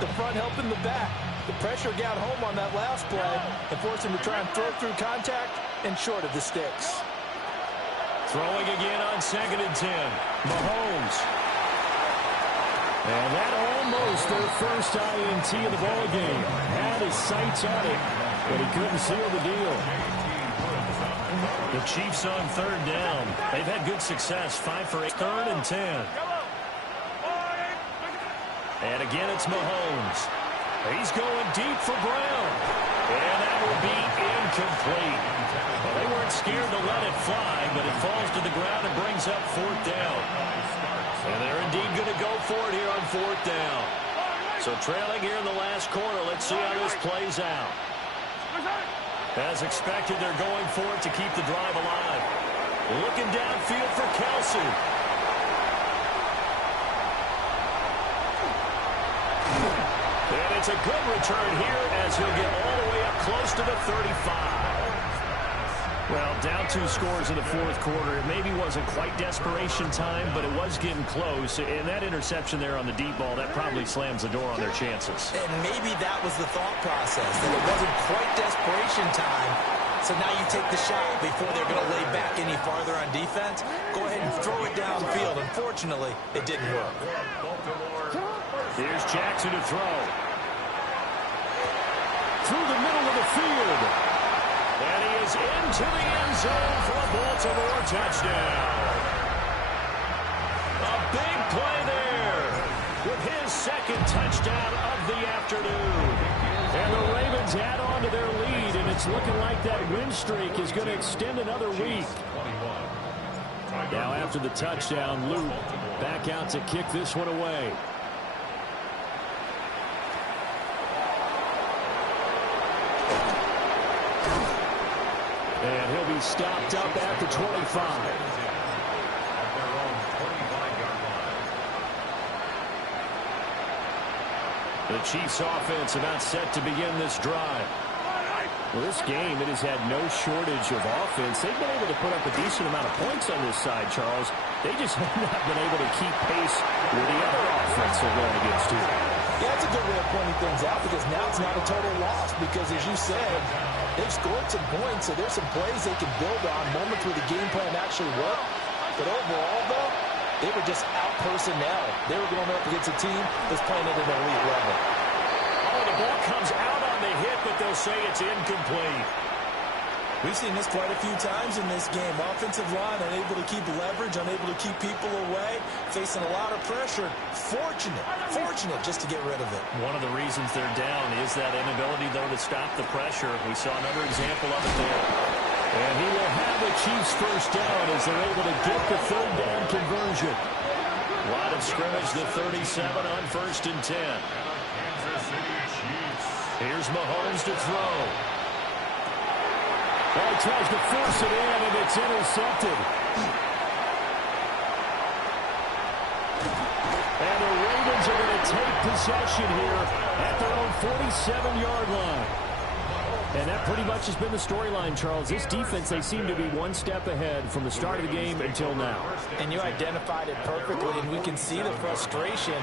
the front helping the back. The pressure got home on that last play and forced him to try and throw through contact and short of the sticks. Throwing again on 2nd and 10. Mahomes. And that almost their first INT of the ball game. Had his sights on it, but he couldn't seal the deal. The Chiefs on 3rd down. They've had good success. 5 for 8. 3rd and 10. And again, it's Mahomes. He's going deep for Brown. And that will be incomplete. Well, they weren't scared to let it fly, but it falls to the ground and brings up 4th down. And they're indeed going to go for it here on 4th down. So trailing here in the last quarter, let's see how this plays out. As expected, they're going for it to keep the drive alive. Looking downfield for Kelsey. And it's a good return here as he'll get all the way up close to the 35. Well, down 2 scores in the 4th quarter. It maybe wasn't quite desperation time, but it was getting close. And that interception there on the deep ball, that probably slams the door on their chances. And maybe that was the thought process, that it wasn't quite desperation time. So now you take the shot before they're going to lay back any farther on defense. Go ahead and throw it downfield. Unfortunately, it didn't work. Here's Jackson to throw. Through the middle of the field. And he is into the end zone for a Baltimore touchdown. A big play there with his 2nd touchdown of the afternoon. And the Ravens add on to their lead, and it's looking like that win streak is going to extend another week. Now after the touchdown, Luke back out to kick this one away. And he'll be stopped up at the 25. The Chiefs offense about set to begin this drive. Well, this game, it has had no shortage of offense. They've been able to put up a decent amount of points on this side, Charles. They just have not been able to keep pace with the other offense they're going against here. Yeah, that's a good way of pointing things out, because now it's not a total loss, because as you said, they've scored some points, so there's some plays they can build on, moments where the game plan actually worked. But overall, though, they were just out personnel. They were going up against a team that's playing at an elite level. Oh, the ball comes out on the hit, but they'll say it's incomplete. We've seen this quite a few times in this game. Offensive line unable to keep leverage, unable to keep people away, facing a lot of pressure. Fortunate just to get rid of it. One of the reasons they're down is that inability, though, to stop the pressure. We saw another example of it there. And he will have the Chiefs first down as they're able to get the 3rd down conversion. Line of scrimmage, the 37 on 1st and 10. Here's Mahomes to throw. Well, he tries to force it in, and it's intercepted. And the Ravens are going to take possession here at their own 47-yard line. And that pretty much has been the storyline, Charles. This defense, they seem to be one step ahead from the start of the game until now. And you identified it perfectly, and we can see the frustration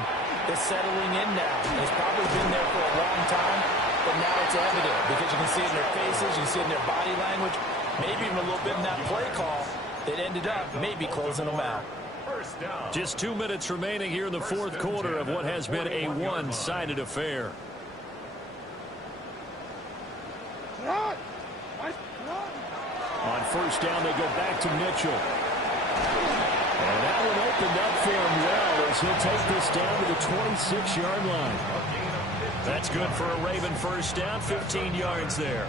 that's settling in now. It's probably been there for a long time, but now it's evident because you can see it in their faces, you can see it in their body language, maybe even a little bit in that play call that ended up maybe closing them out. Just 2 minutes remaining here in the 4th quarter of what has been a one-sided affair. On 1st down, they go back to Mitchell. And that one opened up for him well as he'll take this down to the 26-yard line. That's good for a Raven first down, 15 yards there.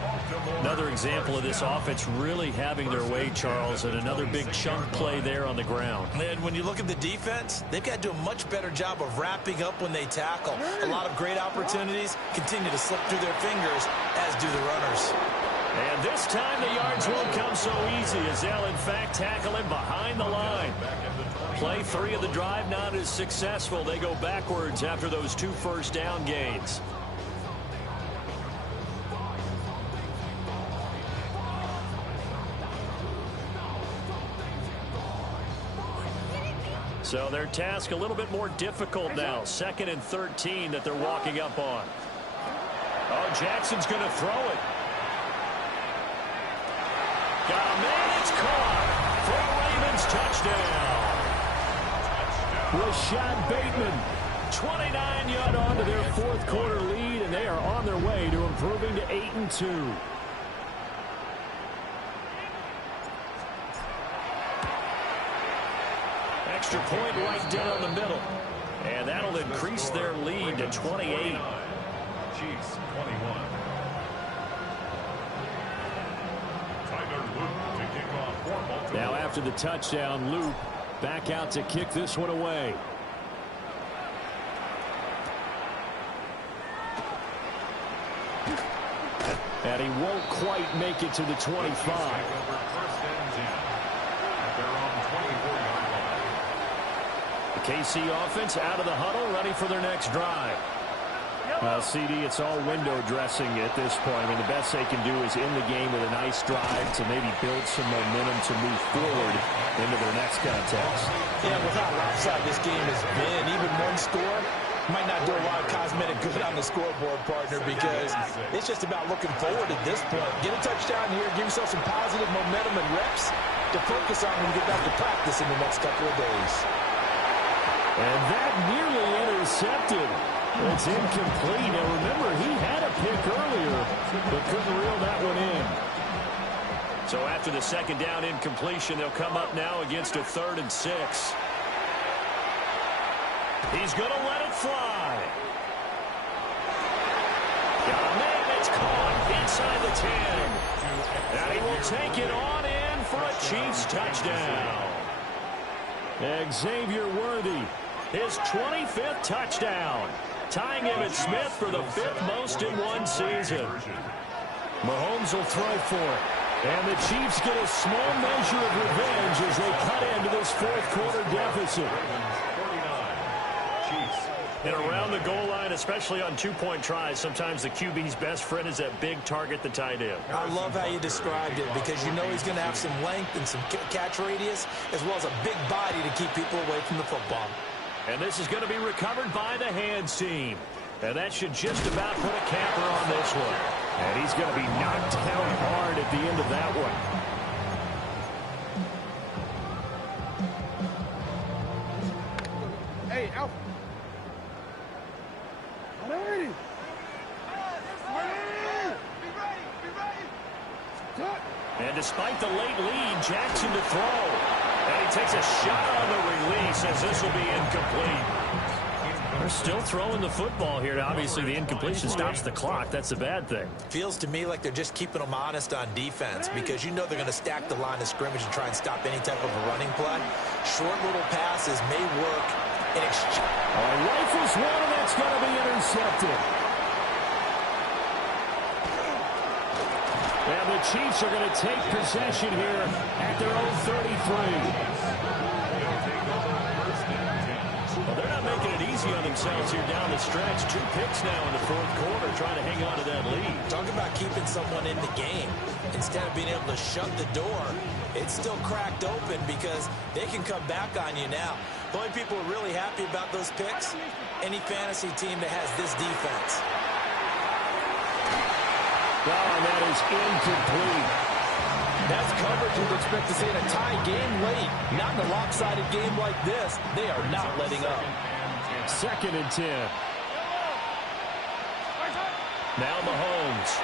Another example of this offense really having their way, Charles, and another big chunk play there on the ground. And when you look at the defense, they've got to do a much better job of wrapping up when they tackle. A lot of great opportunities continue to slip through their fingers, as do the runners. And this time the yards won't come so easy as they'll, in fact, tackle him behind the line. Play 3 of the drive not as successful. They go backwards after those 2 first down gains. So their task a little bit more difficult now. 2nd and 13 that they're walking up on. Oh, Jackson's going to throw it. Got a man, it's caught for a Ravens touchdown. Rashad Bateman, 29-yard on to their 4th quarter lead, and they are on their way to improving to 8-2. Extra point right down the middle. And that'll increase their lead to 28. Chiefs 21. Now after the touchdown, Luke back out to kick this one away. And he won't quite make it to the 25. The KC offense out of the huddle, ready for their next drive. CD, it's all window dressing at this point. I mean, the best they can do is in the game with a nice drive to maybe build some momentum to move forward into their next contest. Yeah, with how lopsided this game has been, even one score might not do a lot of cosmetic good on the scoreboard, partner, because it's just about looking forward at this point. Get a touchdown here, give yourself some positive momentum and reps to focus on when you get back to practice in the next couple of days. And that nearly intercepted. It's incomplete. Now remember, he had a pick earlier, but couldn't reel that one in. So after the 2nd down incompletion, they'll come up now against a 3rd and 6. He's going to let it fly. Got a man, it's caught inside the 10. And he will take it on in for a Chiefs touchdown. Xavier Worthy, his 25th touchdown, tying Emmitt Smith for the 5th most in one season. Mahomes will throw for it. And the Chiefs get a small measure of revenge as they cut into this 4th quarter deficit. And around the goal line, especially on 2-point tries, sometimes the QB's best friend is that big target, the tight end. I love how you described it, because you know he's going to have some length and some catch radius, as well as a big body to keep people away from the football. And this is going to be recovered by the hands team. And that should just about put a capper on this one. And he's going to be knocked down hard at the end of that one. Hey, Alpha. Ready. And despite the late lead, Jackson to throw. And he takes a shot on the release as this will be incomplete. They're still throwing the football here. Obviously, the incompletion stops the clock. That's a bad thing. Feels to me like they're just keeping them honest on defense, because you know they're going to stack the line of scrimmage and try and stop any type of a running play. Short little passes may work in exchange. Rifles one, and that's going to be intercepted. And the Chiefs are going to take possession here at their own 33. Well, they're not making it easy on themselves here down the stretch. 2 picks now in the 4th quarter, trying to hang on to that lead. Talk about keeping someone in the game. Instead of being able to shut the door, it's still cracked open because they can come back on you now. The only people who are really happy about those picks, any fantasy team that has this defense. Oh, and that is incomplete. That's coverage you'd expect to see in a tie game late. Not in a lopsided game like this. They are not letting up. 2nd and 10. Now Mahomes.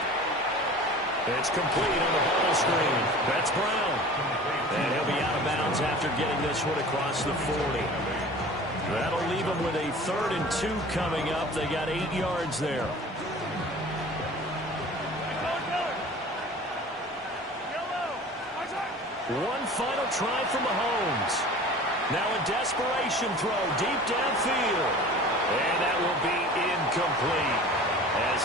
It's complete on the bubble screen. That's Brown. And he'll be out of bounds after getting this one across the 40. That'll leave them with a 3rd and 2 coming up. They got 8 yards there. One final try for Mahomes. Now a desperation throw deep downfield. And that will be incomplete. As